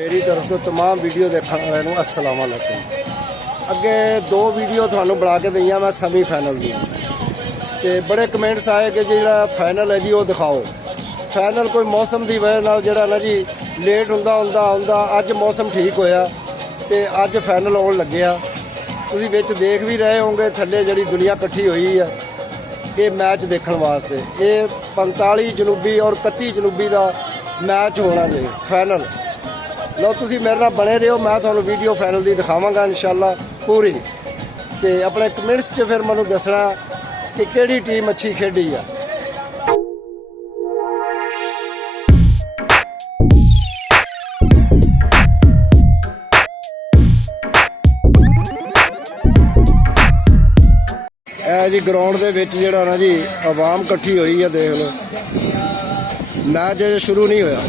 मेरी तरफ तो तमाम वीडियो देखने वाले अस्सलाम वालेकुम। अगे दो वीडियो थानू बना के दी मैं सैमी फाइनल दी ते बड़े कमेंट्स आए कि जो फाइनल है जी वो दिखाओ। फाइनल कोई मौसम की वजह नाल जिहड़ा ना जी लेट हुंदा अज मौसम ठीक होया ते अज फाइनल आउण लग्या। तुसीं विच देख भी रहे होंगे थल्ले जिहड़ी दुनिया इकट्ठी हुई है ये मैच देखने वास्ते। ये 45 जनूबी और 31 जनूबी का मैच होना जी फाइनल। लो तुसी मेरे नाल बने रहो, मैं तुहानू वीडियो फाइनल दी दिखावांगा इंशाअल्लाह पूरी। ते अपने कमेंट्स च फिर मैनू दसना कि किहड़ी टीम अच्छी खेडी है। जी ग्राउंड दे विच जिहड़ा ना जी आवाम इकट्ठी हुई है, देख लो मैच अजे शुरू नहीं होया।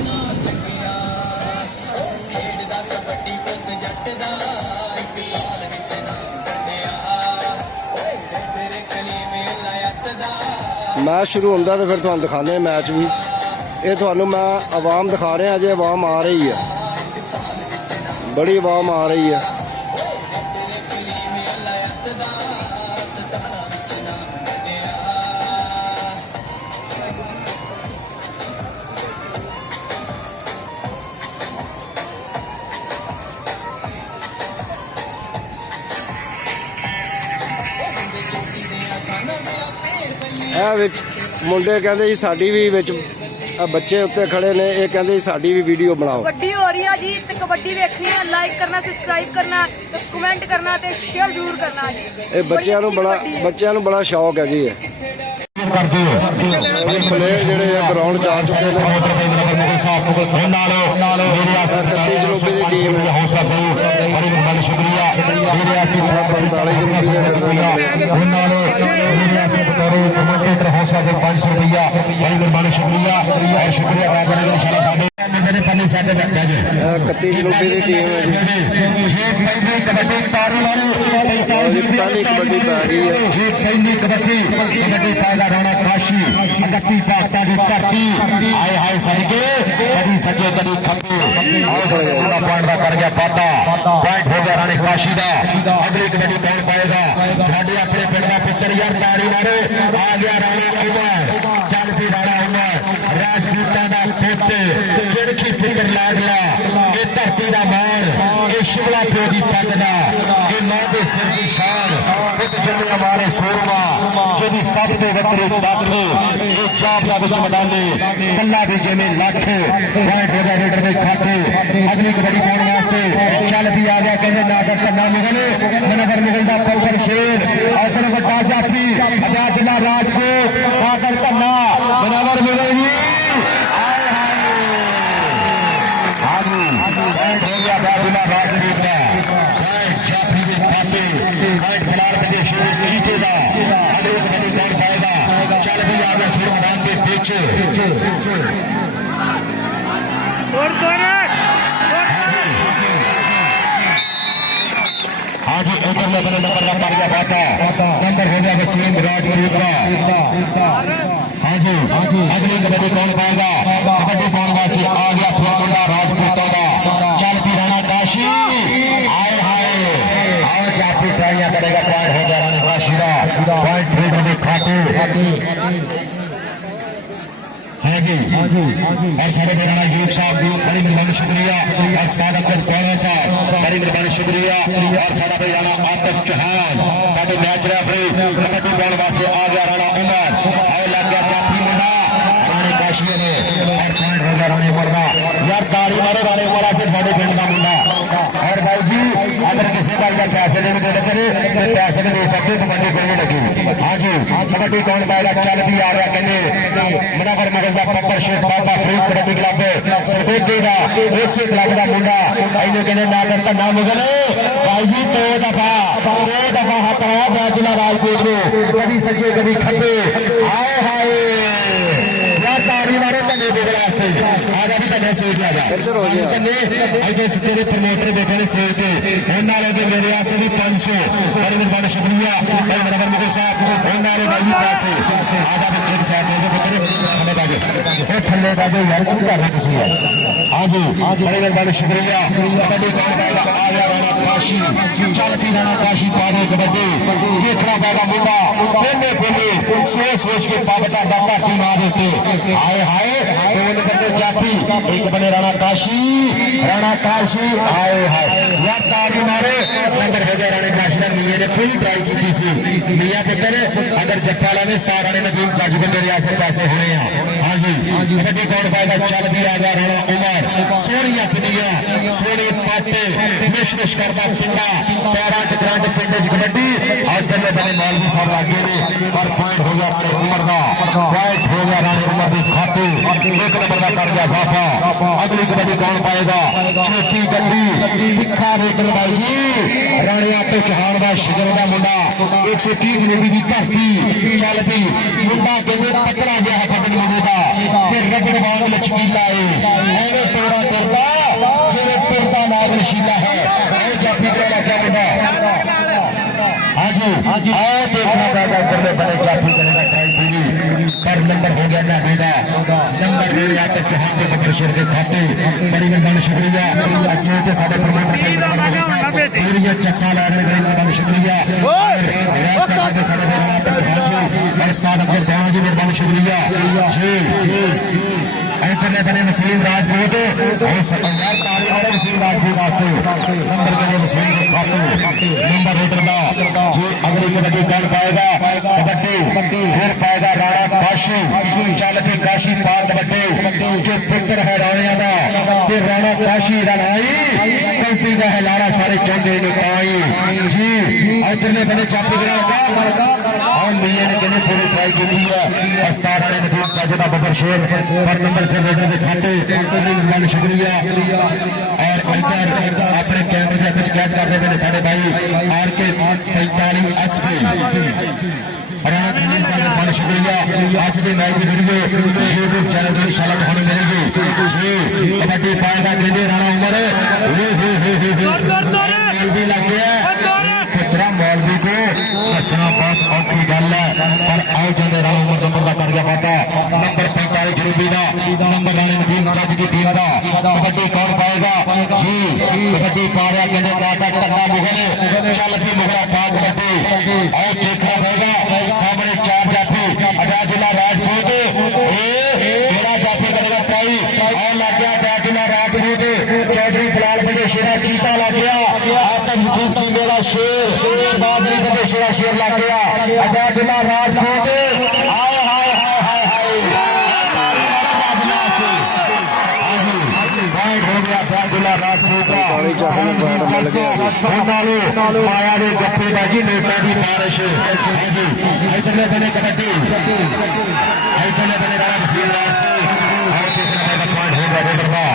मैच शुरू होंदा तो फिर तुहानू दिखाने मैच भी। ये तुहानू मैं आवाम दिखा रहा अजे आवाम आ रही है, बड़ी आवाम आ रही है। मुंडे कहते जी साड़ी भी बच्चे उत्ते खड़े ने, ये कहते जी साड़ी भी वीडियो बनाओ। कबड्डी हो रही है जी, ते कबड्डी देखनी है, लाइक करना, सब्सक्राइब करना, कमेंट करना ते शेयर जरूर करना जी। ये बच्चों बड़ा शौक है जी। प्लेयर जिहड़े ग्राउंड च आ चुके हैं। 31 जनूबी की टीम है, 45 जनूबी की टीम है। पहली कबड्डी पै गई है। सचे कभी खपे पॉइंट कर गया पाता, पॉइंट हो गया राणे काशी का। अगली कबड्डी कौन पाएगा? अपने पिंड का पुत्र यार ताड़ी मारे, आ गया राणा उमर। चल भी राणा उमर राजपूतां दा पुत्र, चिड़की पुत्र लाडला, ये धरती का मान, ये शिमला प्यो की पग दा, ये मां के सिर की शान, जिन्हें हमारे सूरमा जिन्हें सब के वतरे तक ये जाबला विच मैदाने कल्ला भी जिन्हें लख पॉइंट हो गया लीडर ने खाते। अगली कबड्डी पाने वास्ते चल भी आ गया, कहते नागर कन्ना मुगल मनवर मुगलदा पलकर शेर और वड्डा जाफी अदा जिला राजकोट नागर कन्ना मनवर मुगल जी। पॉइंट हो गया जिला राजकोट का, पॉइंट जाफी के खाते, पॉइंट बलाल प्रदेश जीतेगा। अगली कबड्डी कौन पाएगा? चल भी आ गया फिर मैदान के पीछे। हाँ जी उधर नंबर का पड़ गया पाता, नंबर हो गया वसीम राजपूत का। हाँ जी अगली कबड्डी कौन पाएगा? कबड्डी कौन वास्ते आ गया फिर मुंडा राजपूतों का। चल पी राणा काशी आए हाय आओ जापी ट्राइया करेगा। पॉइंट हो गया राणा काशी का, पॉइंट लीडर के खाते। हाँ जी और सारे मेरा यूब साहब बड़ी मेहरबानी शुक्रिया, और सादा कुछ गौरव साहब बड़ी मेहरबानी शुक्रिया, और सादा भाई राणा आतिफ चौहान साडे मैच रेफरी। कबड्डी बॉल वास्ते आ गया राणा उमर और लग गया जाफी मुंडा राणे काशी ने, और पॉइंट हो गया राणे उमर का। यार ताड़ी मारो राणे उमर से थोड़े पिंड का मुंडा। और भाई जी अगर किसी का इधर पैसे नहीं देने करे तो पैसे नहीं दे सकते, कबड्डी कोई नहीं लगी। हाँ जी कबड्डी कौन पाएगा? चल भी आ रहा कहते मुनवर मुगल का पप्पर शेख बाबा फरीद कबड्डी क्लब सरगोधी का इसी क्लब का मुंडा इन्हें कहने नागर कन्ना मुगल भाई जी दो दफा हटाया बैजुला राजपूत ने, कभी सचे कभी खब्बे। आए हाय यार ताड़ी मारो कन्ने मुगल वास्ते। जा भी तन्ने स्टेज पे आ जा ਇੱਧਰ ਹੋ ਜਾ तन्ने अजे तेरे प्रमोटर बैठे ने स्टेज पे उन्होंने वाले ते मेरे वास्ते भी 500 बड़ी मेहरबानी शुक्रिया भाई मेरा मुगल साहब उन्होंने वाले भाई पैसे आधा भी एक साथ दे पुत्र थल्ले बाजे ओ थल्ले बाजे यार की कर रहे तुसी यार हां जी बड़ी मेहरबानी शुक्रिया कबड्डी कौन पाएगा आ जा राणा काशी चल पी राणा काशी पा दे कबड्डी देखना पाएगा मुंडा पहले पहले सोच के पाबता दाता की मां देते आए हाय कौन बंदे जाती एक बने राणा काशी आए हाय यार ताली मारे नंबर हो गया राणा काशी का मियां ने पूरी ट्राई की सी मियां पुत्र अगर जत्था लावे स्टार राणे नदीम जज बंदे रियासत पैसे होने हैं हां जी कबड्डी कौन पाएगा चल भी आ गया राणा उमर सोनिया फिनिया सोने पाते मिश करता पिंडा पैरां च करंट पिंड च कबड्डी और थल्ले बने मौलवी साहब लागे ने पर पॉइंट हो गया राणे उमर दा पॉइंट हो गया राणे उमर दी खाते एक नंबर का कर गया साफा अगली कबड्डी कौन पाएगा छोटी गड्डी दिखा रेकर भाई जी राणिया तो चहान दा शिगर दा मुंडा 130 जनेबी दी धरती चल पी मुंडा कहंदे पतला जिहा बदन मुंडे दा ते रगड़ वांग लचकीला है एवे तोड़ा करदा जिवे तुरदा नाग नशीला है ऐ जाफी का लगा मुंडा हां जी आओ देखना पड़ेगा करने बड़े जाफी करेगा ट्राई पूरी पर नंबर हो गया नागे दा नंबर दे या तो जहां के बकर शेर के खाते बड़ी मेहरबानी शुक्रिया स्टेज से साडे फरमान पूरी चस्सा लाने बड़ी मेहरबानी शुक्रिया रात का के साडे फरमान पर जहां और उस्ताद अब्दुल दाना जी मेहरबानी शुक्रिया जी ऐतने बने नसीम राजपूत और सतंगार तारी और नसीम राजपूत वास्ते नंबर के नसीम के खाते नंबर रेटर दा जी अगली कबड्डी कौन पाएगा कबड्डी फिर पाएगा राणा काशी चल के काशी पा कबड्डी जो पुत्र है राणिया दा ते राणा काशी रनाई कंपनी का है लाड़ा सारे चौंके ने पाई जी इधरले बने चापी लगा और मियां ने कहने पूरी ट्राई की है उस्ताद ने नदीम चाचा दा बबर शेर पर नंबर से रेडर के खाते मेहरबानी शुक्रिया और इधर अपने कैमरे के कुछ कैच कर रहे हैं सारे भाई आर के 45 एसपी मेहरबानी शुक्रिया आज के मैच की वीडियो यूट्यूब चैनल पर इंशाल्लाह होने मिलेगी जी कबड्डी पाएगा कहते राणा उमर मौलवी लग गया पुत्रा मौलवी को दसना बहुत औखी गल है पर आओ जाते राणा उमर नंबर का कर गया पाता नंबर 45 जनूबी का नंबर राणे नदीम जज की टीम का कबड्डी कौन पाएगा जी कबड्डी पा रहा कहने पाता टक्का मुगल चल भी मुगला पा कबड्डी और देखना पड़ेगा सामने चार जाफी अदा जिला राजपूत मेरा जाफी करेगा ट्राई और लग गया अदा जिला राजपूत चौधरी बिलाल बड़े शेरा चीता लग गया आतम हुकूम जी मेरा शेर शबाब अली बड़े शेरा शेर लग गया अदा जिला राजपूत हाय हाय हाय हाय हाय हो गया अदा जिला राजपूत माया के गप्पे बाजी नोटा की बारिश जी इधरले बने कबड्डी इधरले बने राणा नसीम और देखना पड़ेगा पॉइंट हो गया रेडर का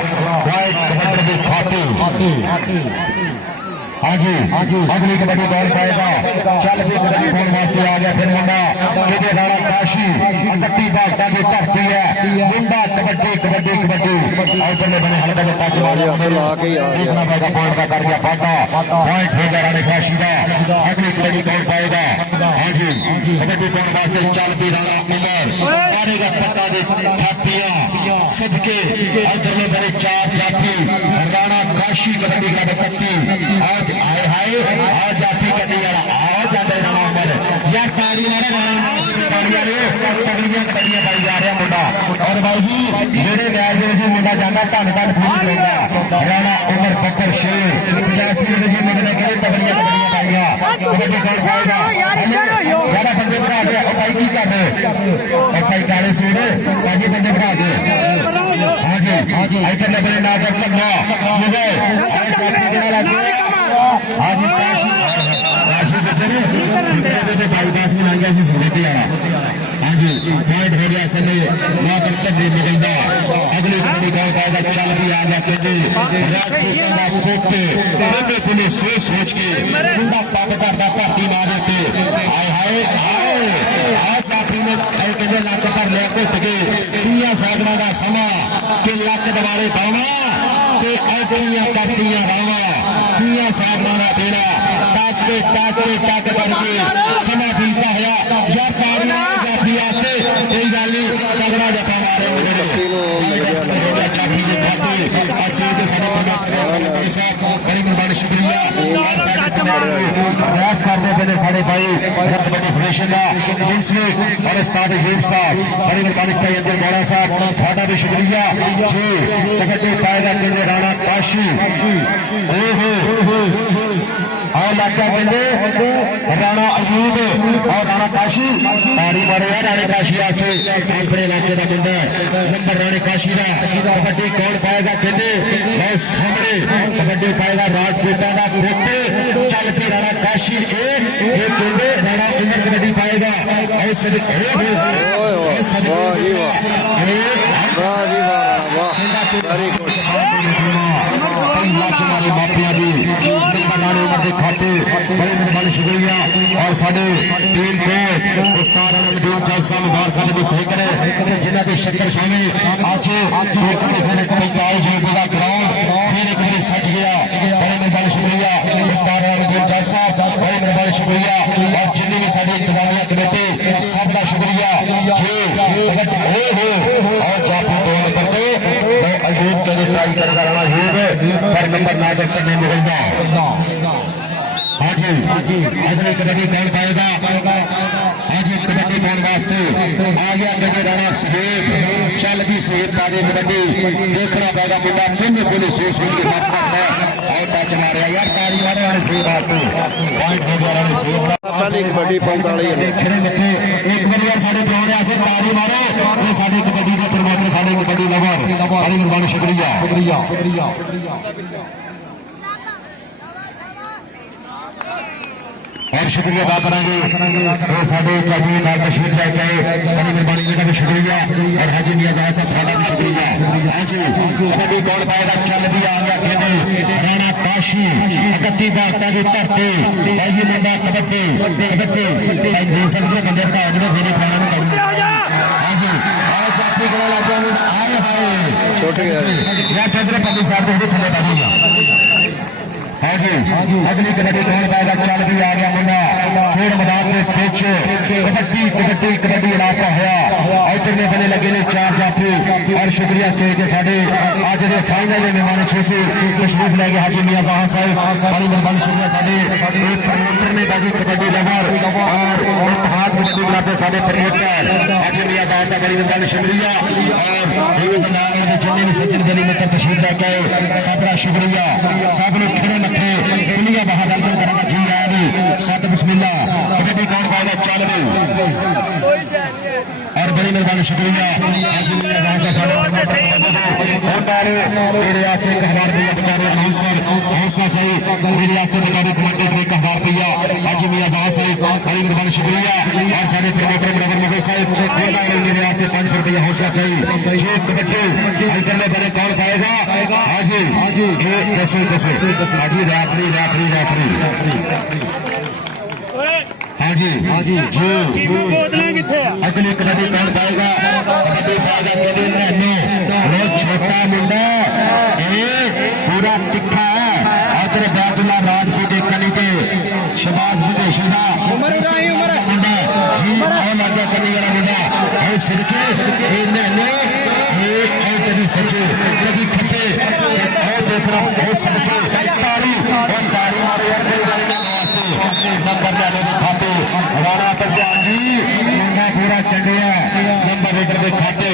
पॉइंट कबड्डी की खाती हाँ जी अगली कबड्डी कौन पाएगा चल भी कबड्डी कौन वास्ते आ गया फिर मुंडा कहते राणा काशी अकट्टी बागटा की धरती है मुंडा कबड्डी और इधरले बने हल्का के टच मार देखना पड़ेगा पॉइंट का कर गया पाटा पॉइंट हो गया राणा काशी का अगली कबड्डी कौन पाएगा हाँ जी कबड्डी कौन वास्ते चल भी राणा उमर मारेगा पट्टा दे थापियां सदके इधरले बने चार जाफी राणा काशी कबड्डी का बकत्ती आज आए हाय आज जाफी करने वाला आओ जाते राणा उमर यार ताली मारे तगड़ियां कबड्डियां पाई जा रहा मुंडा और भाई जी जेड़े मैच में मुंडा जाता धन धन पूरी करता राणा उमर बकर शेर 85 में जी मुंडे ने तगड़ियां पाईगा कबड्डी कौन पाएगा यार बंदे बना के ओ भाई की कर रहे ओ भाई काले सूट बाकी बंदे बना के हां जी इधर ले बने ना कर लगा मुझे और काफी देना लगा आज काशी बचने इधर बाईपास में आ गया सी सीधे आ हाँ जी पॉइंट हो गया समय वहां पर तक निकलता अगली कबड्डी कौन पाएगा चल भी आ गया कहते राजपूतों का पुत्र प्रेमी पुलिस सोच के मुंडा ताकतदार का भर्ती मार देते आए हाय आए आज जाफरी ने कहते लक पर ले घुट के 30 साधना का समा कि लक दवारे पावा ते ऐटियां करतियां रावा 30 साधना का तेरा टक करके समा बीता है यार तारी जाफरी वास्ते कोई गल नहीं तगड़ा जफा मारे बड़ी मेहरबानी शुक्रिया करते पे साढ़े भाई कबड्डी फेडरेशन का और उस्ताद अयूब साहब बड़ी मेहरबानी अंदर गौड़ा साहब साਡਾ भी शुक्रिया जी कबड्डी पाएगा कहते राणा काशी और लाका कहते राणा अयूब और राणा काशी तारी मारे यार राणे काशी वास्ते अपने इलाके का बंदा नंबर राणे काशी का कबड्डी कौन पाएगा कहते बस सामने कबड्डी पाएगा राजपूता का पुत्र चल पे राणा काशी कहते राणा उमर कबड्डी पाएगा खाते बड़े मेहरबानी शुक्रिया और साढ़े टीम को उस्ताद अनंदीन जज साहब मुबारक साहब मुस्तहिक करे जिन्हों के शक्कर शामिल आज 45 का ग्राउंड फिर एक बार सज गया बड़े मेहरबानी शुक्रिया उस्ताद अनंदीन जज साहब बड़े मेहरबानी शुक्रिया और जिन्हें भी साड़ी इंतजामिया कमेटी सबका शुक्रिया और जाफी दो करते अयूब के लिए ट्राई कर रहा अयूब पर नंबर ना करते नहीं मिलेगा हाँ जी अगली कबड्डी कौन पाएगा आज कबड्डी कौन वास्ते आ गया कबड्डी राणा सुहेब चल भी सुहेब आगे कबड्डी देखना पड़ेगा मुंडा पुण्य सोच के बात करता है और टच मारे यार तारी मारे वाले सुहेब वास्ते पॉइंट हो गया राणा सुहेब पहली कबड्डी 45 खड़े मिट्टे एक बार यार साढ़े प्रोने ऐसे तारी मारे ये साड़ी कबड्डी के प्रमोटर साड़ी कबड्डी लवर बड़ी मेहरबानी शुक्रिया और शुक्रिया अदा करेंगे साढ़े चाचू लाल तशरीफ लेके आए बड़ी मेहरबानी का भी शुक्रिया और हाजी मियाजाद साहब का भी शुक्रिया आज कबड्डी कौन पाएगा चल भी आ गया कहते राणा काशी 31 भारत की धरती भाई मुंडा कबड्डी देख सकते बंदे भाग ने फेरे खाना नहीं करूंगा हाँ जी आज जाफरी करा लग गया आए हाय छोटे यार चंद्र पल्ली साहब के थले बैठेगा हाँ जी अगली कबड्डी कौन पाएगा चल भी आ गया मुंडा खेल मैदान के पीछे कबड्डी इलाका होया इधर ने बने लगे ने 4 जाफी और शुक्रिया स्टेज के साढ़े आज के फाइनल में मेहमान छूसी तशरीफ लेके हाजी मियाजाद साहब बड़ी मेहरबानी शुक्रिया साढ़े एक प्रमोटर ने बाकी कबड्डी लवर और इत्तेहाद कबड्डी बनाते साढ़े प्रमोटर हाजी मियाजाद साहब बड़ी मेहरबानी शुक्रिया और जिन्हें भी सचिन बनी मित्र तशरीफ लेके आए सबका शुक्रिया सब लोग खड़े मथे खुलिया बहादुर करेगा जी आया सत बिस्मिल्ला कबड्डी कौन पाएगा चल भी और बड़ी मेहरबानी शुक्रिया मेरे आस्ते 1000 रुपया बता रहे हौसला चाहिए मेरे आस्ते बता रहे कमांडर 1000 रुपया हाजी मियाजाद साहब बड़ी मेहरबानी शुक्रिया और सारे प्रमोटर मुनव्वर मुगल साहब मेरे आस्ते 500 रुपया हौसला चाहिए जो कबड्डी इधर में बने कौन पाएगा हाजी दसो हाजी रात्रि हाँ जी जो अगली कबड्डी कौन पाएगा कबड्डी पाएगा वो छोटा मुंडा पूरा तिखा अदर बादुला राजपूत कली के शबाज विदेशी का मुंडा जी लगे कली वाला मुंडा सिरके सचे कभी खपे देखना तारी मारे यार नंबर जाने के खाते राणा प्रजान जी पूरा चंडिया नंबर लीडर के खाते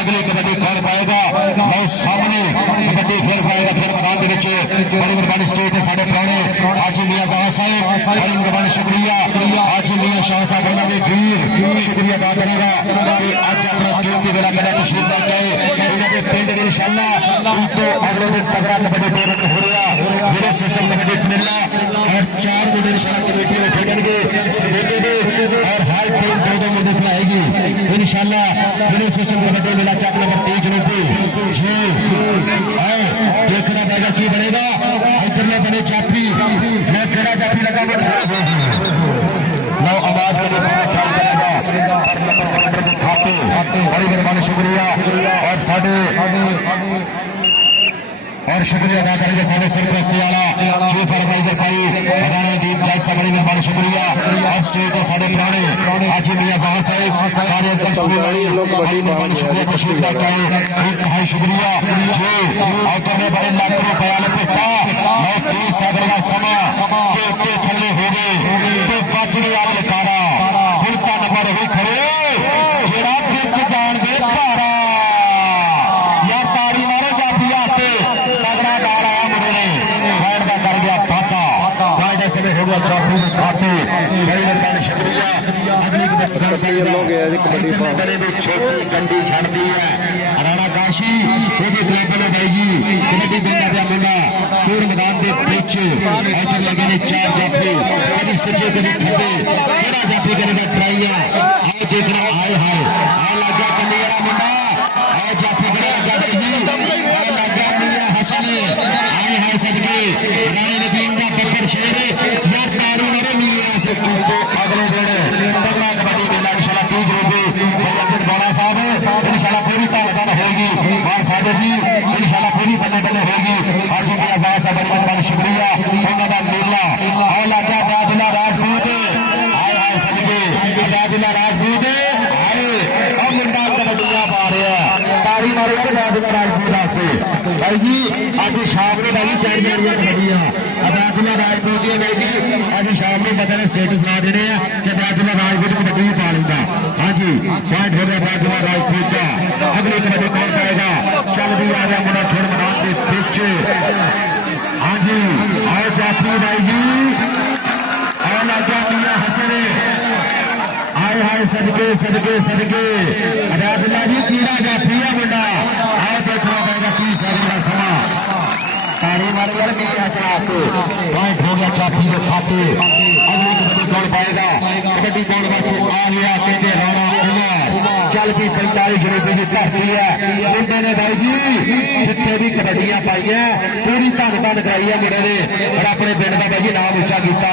अगली कबड्डी कौन पाएगा लो सामने कबड्डी फिर पाएगा फिर मैदान के बड़ी मेहरबानी स्टेज के साढ़े प्राणे हाजी मियाजाद साहब बड़ी मेहरबानी शुक्रिया हाजी मियां शाह साहब उन्होंने वीर शुक्रिया अदा करेगा कि अज अपना कीमती वेला कदा तशरीफ लेके आए इन्होंने पिंड में इंशाअल्लाह अगले दिन तगड़ा कबड्डी टूर्नामेंट हो रहा जिला सिस्टम कबड्डी मिलना और 4 मुंडे इंशाअल्लाह कमेटी में खेलेंगे और हर टीम 2 मुंडे खिलाएगी इंशाअल्लाह जिला सिस्टम कबड्डी मिला चक नंबर 3 जनवरी मिलेगा इधरले बने जाफी मैं केड़ा जाफी लगा लो आवाज के खाते बड़ी मेहरबानी शुक्रिया और साढ़े और शुक्रिया अदा करेंगे साढ़े सरप्रस्ती वाला चीफ ऑर्गेनाइजर भाई हरियाणा दीप जज साहब बड़ी मेहरबानी शुक्रिया और स्टेज पर साढ़े पुराने आज मियां जहां साहब कार्यक्रम बड़ी मेहरबानी शुक्रिया तशरीफ लाए एक भाई शुक्रिया जी और करने बड़े लाख रुपए वाले पिता मैं 30 सागर का समा के उत्ते थल्ले हो गए ते वजने वाला लकारा हुण तन पर हो खड़े जेड़ा विच जान दे भारा यार ताड़ी मारो जाफी वास्ते तगड़ा डाल आया मुंडे ने बैठ का कर गया फाका वाइड समय हो गया जाफी ने खाते बड़ी मेहरबानी शुक्रिया अगली कबड्डी लोग है जी कबड्डी बड़े भी छोटी गंदी छड़ दी है राणा काशी ये भी क्लब ने भाई जी कबड्डी बेटा दिया मुंडा पूरे मैदान के पीछे इधर लगे ने 4 जाफी कभी सच्चे कभी खब्बे केड़ा जाफी करेगा ट्राई है आए देखना आए हाय आ लगा कलिया मुंडा आए जाफी करेगा गड्डी आए लगा मियां हसन आए हाय सदके राणे नदीम का बब्बर शेर यार ताड़ी मेरे मियां से तो अगले दिन तगड़ा कबड्डी मेला इंशाल्लाह 30 रुपए बल्लभ बाला साहब इंशाल्लाह पूरी ताकत होगी और साहब जी इंशाल्लाह पूरी बल्ले बल्ले होगी और जो आजाद साहब बड़ी मेहरबानी शुक्रिया उन्होंने दा मेला और लगा बादला राजपूत आए हाय सदके बादला राजपूत आए और मुंडा कबड्डियां पा रहे हैं ताड़ी मारो यार बादला राजपूत वास्ते भाई जी आज शाम में भाई चढ़ जानियां कबड्डियां बादला राजपूत दी भाई जी आज शाम में बदले स्टेटस ला देने हैं कि बादला राजपूत कबड्डी पा लेगा हाँ जी पॉइंट हो गया बादला राजपूत का अगली कबड्डी कौन पाएगा चल भी आ गया मुंडा थोड़ा मैदान के पीछे हाँ जी आओ जाफी भाई जी आओ लगा मियां हसन आए हाय सदके सदके सदके अब्दुल्ला जी कीड़ा जाफी है मुंडा आओ देखना पड़ेगा 30 सेकंड का समा तारी मार यार मियां हसन वास्ते पॉइंट हो गया जाफी के खाते अगली कबड्डी कौन पाएगा कबड्डी कौन वास्ते आ गया कहते राणा उमर चल भी 45 रुपए की धरती है मुंडे ने भाई जी जितने भी कबड्डियां पाई है पूरी धन धन कराई है मुंडे ने और अपने पिंड का भाई जी नाम उच्चा किया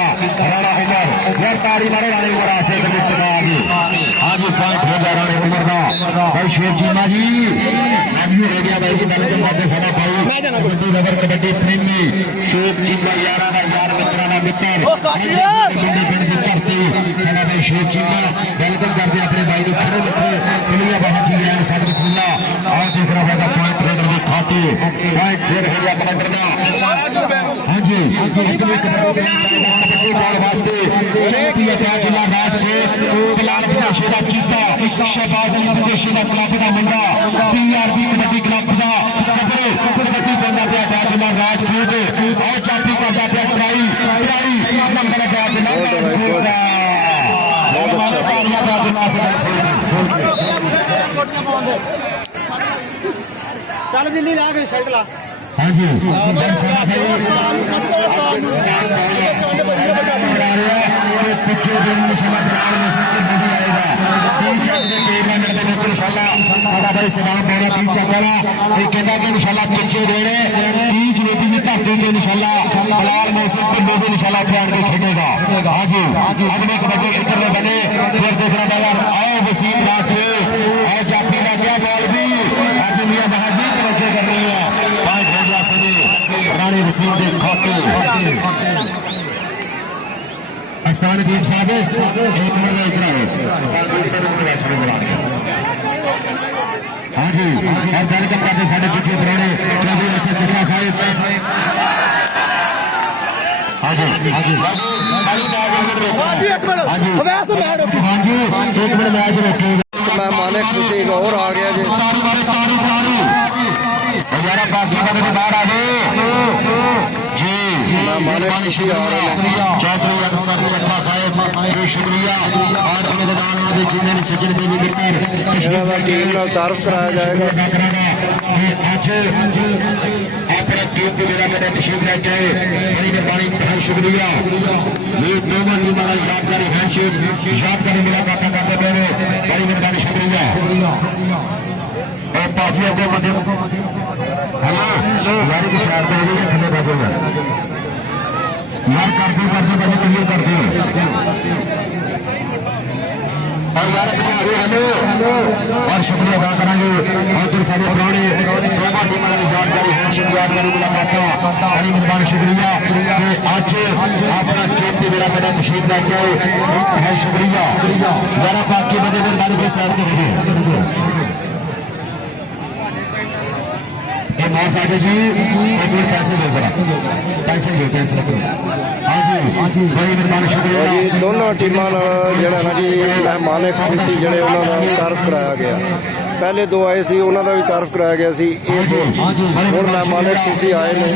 राणा उमर यार तारी मारो राणे उमर आसे हाँ जी पॉइंट हो गया राणे उमर का भाई शेर चीमा जी आज भी हो गया भाई जी वेलकम करते साडा भाई कबड्डी नगर कबड्डी प्रेमी शेर चीमा यारा का यार मित्रा का मित्र पिंड की धरती साडा भाई शेर चीमा वेलकम करते अपने भाई को खड़े मित्र खुलिया बहुत ही है साथ बिस्मिल्लाह और देख रहा है पॉइंट रेडर के खाते पॉइंट फिर हो गया कमांडर का हाँ जी कबड्डी बॉल वास्ते चैंपियन अब्दुल्ला राजपूत बिलाल प्रदेशी का चीता शहबाज अली प्रदेशी का क्लब का मुंडा टीआरबी कबड्डी क्लब का कबड्डी बंदा पे अब्दुल्ला राजपूत और चापी करता पे try try number Abdullah Rajput का बहुत अच्छा चल दिल्ली ला के साइड ला हाँ जी पिछले दिन साडा भाई सलाम देना 30 चक्करा कहता कि इंशाल्लाह पिछे देने 30 रुपये की धरती के इंशाल्लाह बलाल मौसम के लोग इंशाल्लाह फैन के खेलेगा हाँ जी अगले कबड्डी इतने बने फिर देखना पड़ा आओ वसीम रासवे और जाफी का क्या बॉल भी आज मियां महाजी तवज्जो कर रही है पॉइंट हो गया सभी रानी वसीम के खाते अस्तान दीप साहब एक मिनट में इतना है अस्तान दीप साहब को अच्छा जवाब हाँ जी और वेलकम करते साढ़े पीछे पुराने चौधरी अच्छा चित्रा साहिब हाँ जी हाँ जी हाँ जी एक मिनट मैच रोकेगा मैं मानिक खुशी एक और आ गया जी बाकी बाहर आ गए जी मैं मानिक खुशी आ रहा हूँ चौधरी अक्सर चट्टा साहेब शुक्रिया और मैदान में जिन्हें सचिन बेनी मित्र टीम में तारफ कराया जाएगा आज अपने टीम को मेरा मैंने तशरीफ लेके आए बड़ी मेहरबानी बहुत शुक्रिया ये नोमन जी हमारा यादगारी हैंडशेक यादगारी मुलाकात करते पहले बड़ी मेहरबानी शुक्रिया पाफिया को बंदे है ना यारी की शरारत हो गई है ठंडे बाजू में यार करते बंदे क्लियर करते और यार हेलो और शुक्रिया अदा करेंगे और फिर सारे पुराने दोनों टीमों की जानकारी है यादगारी मुलाकात बड़ी मेहरबानी शुक्रिया कि आज अपना कीमती बेड़ा बेड़ा तशरीफ लेके है शुक्रिया यार बाकी बंदे मेहरबानी के साथ कीजिए मान साजे जी एक मिनट पैसे दो जरा पैसे दो हाँ जी बड़ी मेहरबानी शुक्रिया ਜੀ ਦੋਨੋਂ ਟੀਮਾਂ ਨਾਲ ਜਿਹੜਾ ਨਾ ਜੀ ਮਹਿਮਾਨ ਸੀ ਜਿਹੜੇ ਉਹਨਾਂ ਦਾ ਤਾਰਫ ਕਰਾਇਆ ਗਿਆ ਪਹਿਲੇ ਦੋ ਆਏ ਸੀ ਉਹਨਾਂ ਦਾ ਵੀ ਤਾਰਫ ਕਰਾਇਆ ਗਿਆ ਸੀ ਇਹ ਦੋ ਹੁਣ ਮਹਿਮਾਨ ਸੀ ਆਏ ਨੇ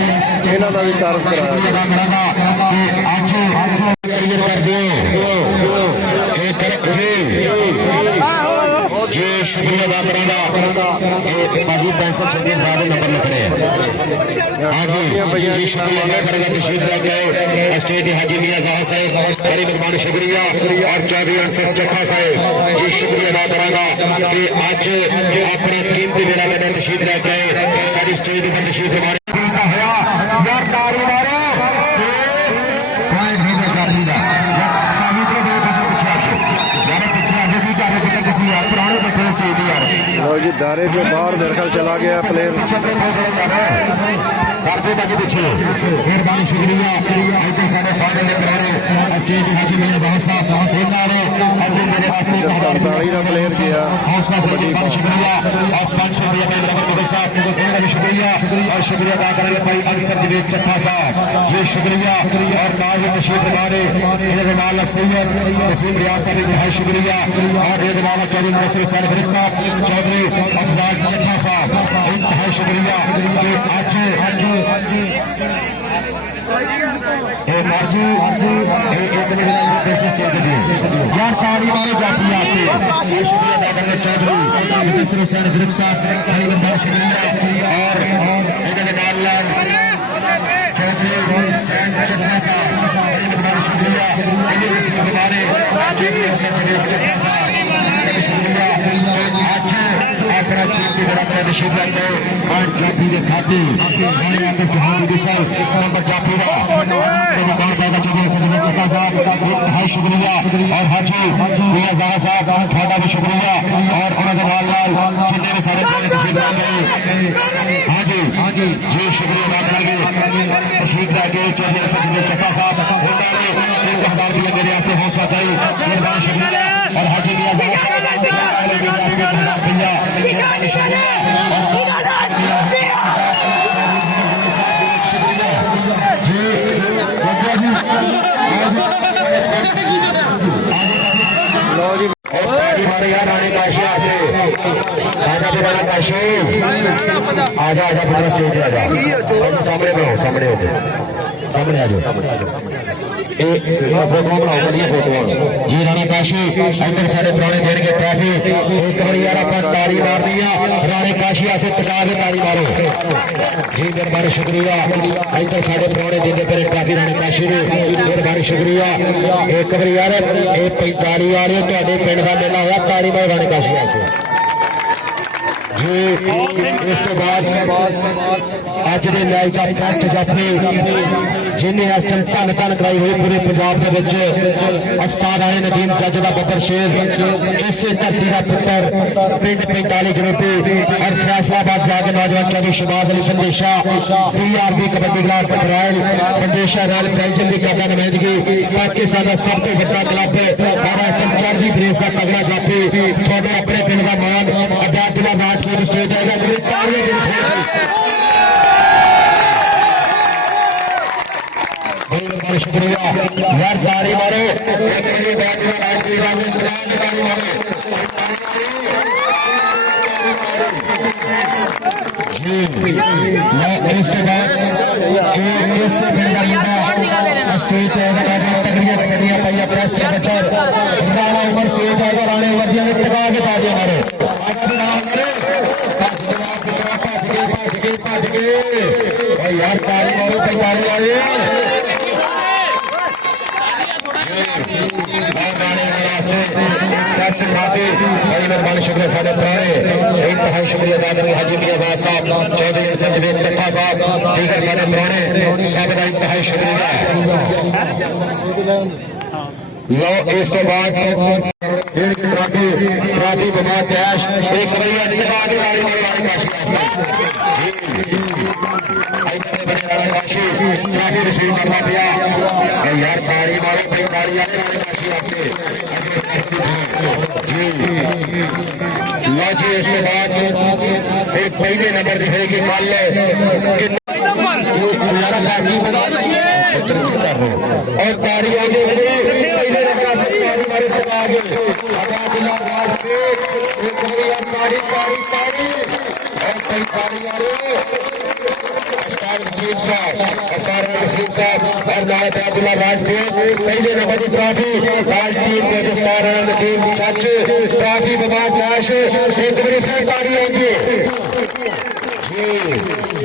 ਇਹਨਾਂ ਦਾ ਵੀ ਤਾਰਫ ਕਰਾਇਆ ਗਿਆ आज कर दो जी शुक्रिया अदा करेगा बाजी पैंसठ छब्बीस बारह नंबर लिख रहे हैं हाँ जी जी शुक्रिया अदा करेगा तशरीफ रख गए स्टेट हाजी मियां जहाँ साहब बड़ी मेहरबानी शुक्रिया और चौधरी अनसर चक्का साहब जी शुक्रिया अदा करेगा कि आज अपना कीमती बेड़ा बेड़ा तशरीफ रख गए सारी स्टेज पर तशरीफ हमारे यार तारी मारो ਲਓ ਜੀ ਦਾਇਰੇ ਚੋਂ ਬਾਹਰ ਮੇਰੇ ਖਿਆਲ ਚਲਾ ਗਿਆ ਪਲੇਅਰ करते बाकी पीछे मेहरबानी शुक्रिया आइए सारे फाइनल के खिलाड़ी स्टेज हाजी मियां जहां साहब अभी मेरे वास्ते 43 ਦਾ ਪਲੇਅਰ ਗਿਆ हौसला से मेहरबानी शुक्रिया और 500 रुपया मेरे रबर मुगल साहब इनका भी शुक्रिया और शुक्रिया अदा करेंगे भाई अनसर जवेद चट्टा साहब जी शुक्रिया और नाज नशीद हमारे इनके नाल सैयद नसीम रियाज साहब इंतहाई शुक्रिया और इनके नाल चौधरी नसर सैनिक साहब चौधरी अफजाल चट्टा साहब इंतहाई शुक्रिया कि आज यार ताली मारे जाती आते शुक्रिया अदा करने चौधरी शुक्रिया और चौधरी चट्टा साहब शुक्रिया शुक्रिया अपना कीमती बड़ा नशीब करते जाफी के खाते हमारे आकर चौहान नंबर जाफी का दुकान पैदा चौधरी सजन चक्का साहब इंतहाई शुक्रिया और हाजी मियां ज़ारा साहब थोड़ा भी शुक्रिया और उन्होंने लाल लाल जिन्हें भी सारे तशरीफ ला गए हाँ जी जी शुक्रिया अदा करेंगे तशरीफ ला गए चौधरी सजन चक्का साहब 1000 रुपये मेरे हाथ हौसला चाहिए मेहरबानी शुक्रिया और हाजी मियां ज़ारा ਲਓ ਜੀ हमारे यार रानी काशी आसे आजा पुराना काशी आजा पुराना स्टेज आजा सामने बनाओ सामने हो सामने आ जाओ फोटो बनाओ बढ़िया फोटो जी रानी काशी अंदर सारे पुराने दिन के ट्रॉफी एक बार यार अपन ताली मार दिया रानी काशी आसे टका के ताली मारो जी मेहरबानी शुक्रिया अंदर सारे पुराने दिन के पहले ट्रॉफी रानी काशी ने मेहरबानी शुक्रिया एक बार यार 45 वाले ਤੁਹਾਡੇ ਪਿੰਡ ਦਾ ਮੇਲਾ ਹੋਇਆ ਤਾਲੀ ਮਾਰ ਰਾਣੀ ਕਾशी ਆਸੇ जी इस बाद अज के मैच का फर्स्ट जाफी जिन्हें इस टाइम धन धन कराई हुई पूरे पंजाब के उस्ताद आए नदीम जज का बब्बर शेर इस धरती का पुत्र पिंड 45 जनूबी और फैसलाबाद जाके नौजवान चौधरी शहबाज अली फंदेशा PRB कबड्डी क्लब पटरायल फंदेशा रॉयल पेंशन की करना नुमाइंदगी पाकिस्तान का सब तो बड़ा क्लब और इस टाइम चौधरी ब्रेस का तगड़ा जाफी थोड़े अपने पिंड का मान अब्दुल्ला राजपूत स्टेज आएगा शुक्रिया यार ताली मारो इसके बाद स्टेज तगड़िया पाइया प्रेस कबड्डर राणा उमर स्टेज आएगा राणे उमर दिया टका के ताली हमारे यार ताली मारो ताली वाले पास काफी बड़ी मेहरबानी शुक्रिया साढ़े पुराने इंतहाई शुक्रिया अदा करेंगे हाजी मियां साहब चौधरी संजय चट्टा साहब दीगर साढ़े पुराने सब का इंतहाई शुक्रिया। लो इस तो बाद ट्रॉफी बमा कैश एक ट्रॉफी रिसीव करना पिया यार ताड़ी मारो भाई ताड़ी आने काशी आपके जी लो जी इसके बाद फिर पहले नंबर दिखेगी कल और ताड़ी आगे पहले नंबर से ताड़ी मारे से आगे ताड़ी ताड़ी ताड़ी और कई ताड़ी मारो पहले नंबर की ट्रॉफी टीम सच ट्रॉफी बमा कैश एक बड़ी सरकारी होगी जी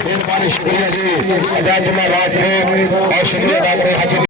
मेहरबानी शुक्रिया जी अदाजुल्ला राजपूत और शुक्रिया अदा करें हाजी